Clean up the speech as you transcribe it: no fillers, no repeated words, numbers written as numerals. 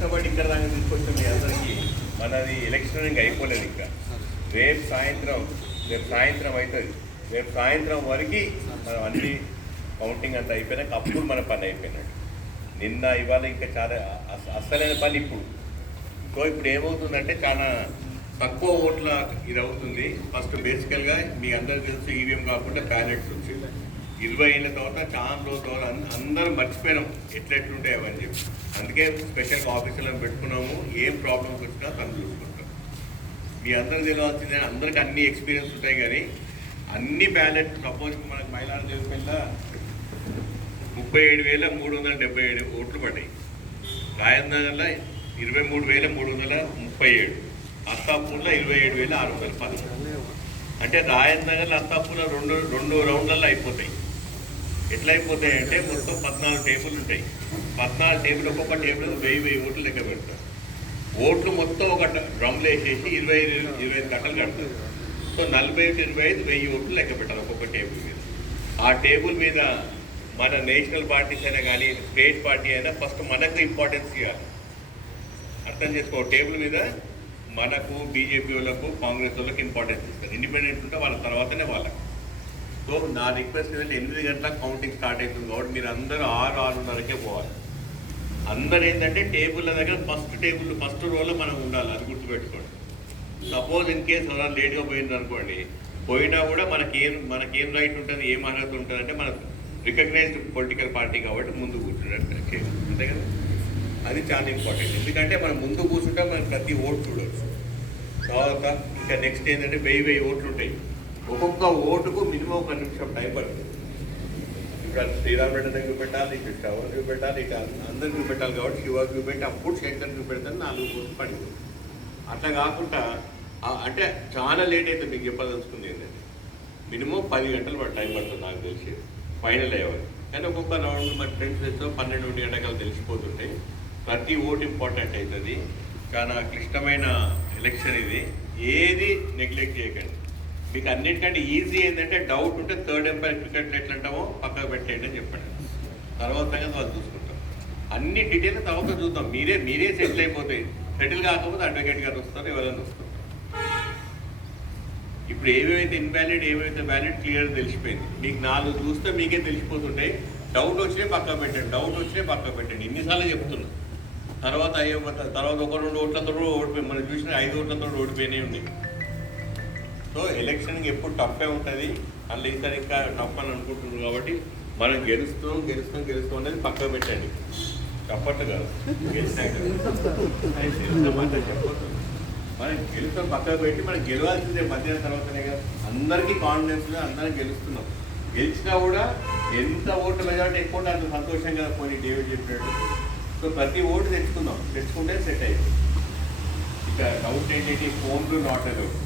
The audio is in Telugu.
కష్టపడి ఇక్కడ దాకా తీసుకొచ్చిన మీ అందరికీ మనది ఎలక్షన్ ఇంకా అయిపోలేదు. ఇంకా రేపు సాయంత్రం అవుతుంది. రేపు సాయంత్రం వరకు మనం అన్ని కౌంటింగ్ అంతా అయిపోయినాక అప్పుడు మన పని అయిపోయినట్టు. నిన్న ఇవాళ ఇంకా చాలా అస్సలైన పని ఇప్పుడు. సో ఇప్పుడు ఏమవుతుందంటే చాలా తక్కువ ఓట్ల ఇది అవుతుంది. ఫస్ట్ బేసికల్గా మీ అందరికీ తెలుసు ఈవీఎం కాకుండా బ్యాలెట్స్ వచ్చి 20 ఏళ్ళ తర్వాత చాలా రోజుల తర్వాత అందరూ మర్చిపోయినాం ఎట్లుంటాయి అవని చెప్పి. అందుకే స్పెషల్ ఆఫీసులను పెట్టుకున్నాము. ఏం ప్రాబ్లమ్స్ వచ్చినా తను చూసుకుంటాం. మీ అందరికి తెలియాల్సిందే, అందరికీ అన్ని ఎక్స్పీరియన్స్ ఉంటాయి. కానీ అన్ని బ్యాలెట్ సపోజ్ మనకు మైలార్జీ జిల్లా 37,377 ఓట్లు పడ్డాయి. రాజేంద్రనగర్లో 23,337, అత్తాపూర్లో 27,613. అంటే రాజేంద్రనగర్లో అత్తాపూర్లో రెండు రౌండ్లలో అయిపోతాయి. ఎట్లా అయిపోతాయి అంటే మొత్తం 14 టేబుల్ ఉంటాయి. 14 టేబుల్, ఒక్కొక్క టేబుల్ 1000 ఓట్లు లెక్క పెడతారు. ఓట్లు మొత్తం ఒక డ్రమ్లు వేసేసి 25 గంటలు కడతారు. సో 40-25 1000 ఓట్లు లెక్క పెట్టాలి ఒక్కొక్క టేబుల్ మీద. ఆ టేబుల్ మీద మన నేషనల్ పార్టీస్ అయినా కానీ స్టేట్ పార్టీ అయినా ఫస్ట్ మనకు ఇంపార్టెన్స్ ఇవ్వాలి. అర్థం చేసుకో, టేబుల్ మీద మనకు బీజేపీ వాళ్ళకు కాంగ్రెస్ వాళ్ళకి ఇంపార్టెన్స్ ఇస్తారు. ఇండిపెండెంట్ ఉంటే వాళ్ళ తర్వాతనే వాళ్ళకి. సో నా రిక్వెస్ట్ ఏంటంటే 8 గంటలకు కౌంటింగ్ స్టార్ట్ అవుతుంది కాబట్టి మీరు అందరూ 6-6:30కే పోవాలి. అందరూ ఏంటంటే టేబుల్ల దగ్గర ఫస్ట్ రోలో మనం ఉండాలి. అది గుర్తుపెట్టుకోండి. సపోజ్ ఇన్ కేసు ఎవరైనా లేట్గా పోయింది అనుకోండి, పోయినా కూడా మనకేం రైట్ ఉంటుంది, ఏం అర్హత ఉంటుంది అంటే మన రికగ్నైజ్డ్ పొలిటికల్ పార్టీ కాబట్టి ముందు కూర్చున్నట్టు అంతే కదా. అది చాలా ఇంపార్టెంట్. ఎందుకంటే మనం ముందు కూర్చుంటే మనం ప్రతి ఓటు చూడవచ్చు. తర్వాత ఇంకా నెక్స్ట్ ఏంటంటే 1000 ఓట్లు ఉంటాయి. ఒక్కొక్క ఓటుకు మినిమం 1 నిమిషం టైం పడుతుంది. ఇక్కడ శ్రీరామరెడ్డి దగ్గర చూపెట్టాలి, ఇటు శివ చూపెట్టాలి, ఇటు అందరికి చూపెట్టాలి కాబట్టి శివ చూపెట్టి అప్పుడు శంకర్ చూపెడతాను 4 ఓట్లు పడింది. అట్లా కాకుండా అంటే చాలా లేట్ అయితే మీకు చెప్పదలుచుకుంది ఏంటంటే మినిమం 10 గంటలు టైం పడుతుంది నాకు తెలిసి ఫైనల్ అయ్యేవారు. కానీ ఒక్కొక్క రౌండ్ మన ఫ్రెండ్స్ వేస్తే 12 గంటలు తెలిసిపోతుంటాయి. ప్రతి ఓటు ఇంపార్టెంట్ అవుతుంది. చాలా క్లిష్టమైన ఎలక్షన్ ఇది. ఏది నెగ్లెక్ట్ చేయకండి. మీకు అన్నిటికంటే ఈజీ ఏంటంటే డౌట్ ఉంటే థర్డ్ ఎంపైర్ క్రికెట్లో ఎట్లా అంటామో పక్కకు పెట్టేయండి అని చెప్పండి. తర్వాత సంగతి వాళ్ళు చూసుకుంటాం. అన్ని డీటెయిల్స్ తర్వాత చూద్దాం. మీరే సెటిల్ అయిపోతాయి. సెటిల్ కాకపోతే అడ్వకేట్ గారు వస్తారు, ఎవరైనా వస్తారు. ఇప్పుడు ఏవైతే ఇన్వాలిడ్ ఏవైతే వ్యాలిడ్ క్లియర్ తెలిసిపోయింది. మీకు 4 చూస్తే మీకే తెలిసిపోతుంటాయి. డౌట్ వచ్చినా పక్కకు పెట్టండి. ఇన్నిసార్లు చెప్తున్నా. తర్వాత ఒక 2 ఓట్లతో ఓడిపోయి మనం చూసిన 5 ఓట్లతో ఓడిపోయినాయి ఉన్నాయి. సో ఎలక్షన్కి ఎప్పుడు టఫే ఉంటుంది. అందులో ఈసారి ఇంకా టఫ్ అని అనుకుంటున్నారు కాబట్టి మనం గెలుస్తాం అనేది పక్కకు పెట్టండి. చెప్పట్టు కాదు, గెలిచినాక చెప్పొద్దు. మనం గెలుస్తాం పక్కకు పెట్టి మనం గెలవాల్సిందే మధ్యాహ్నం తర్వాతనే కదా. అందరికీ కాన్ఫిడెన్స్ అందరం గెలుస్తున్నాం. గెలిచినా కూడా ఎంత ఓటు మెజార్టీ ఎక్కువ ఉంటే అంత సంతోషం కదా. పోనీ డేవిడ్ చెప్పినట్టు. సో ప్రతి ఓటు తెచ్చుకుంటే సెట్ అయ్యింది. ఇక డౌట్ ఏంటంటే ఫోన్లు నాట్ అలౌడ్.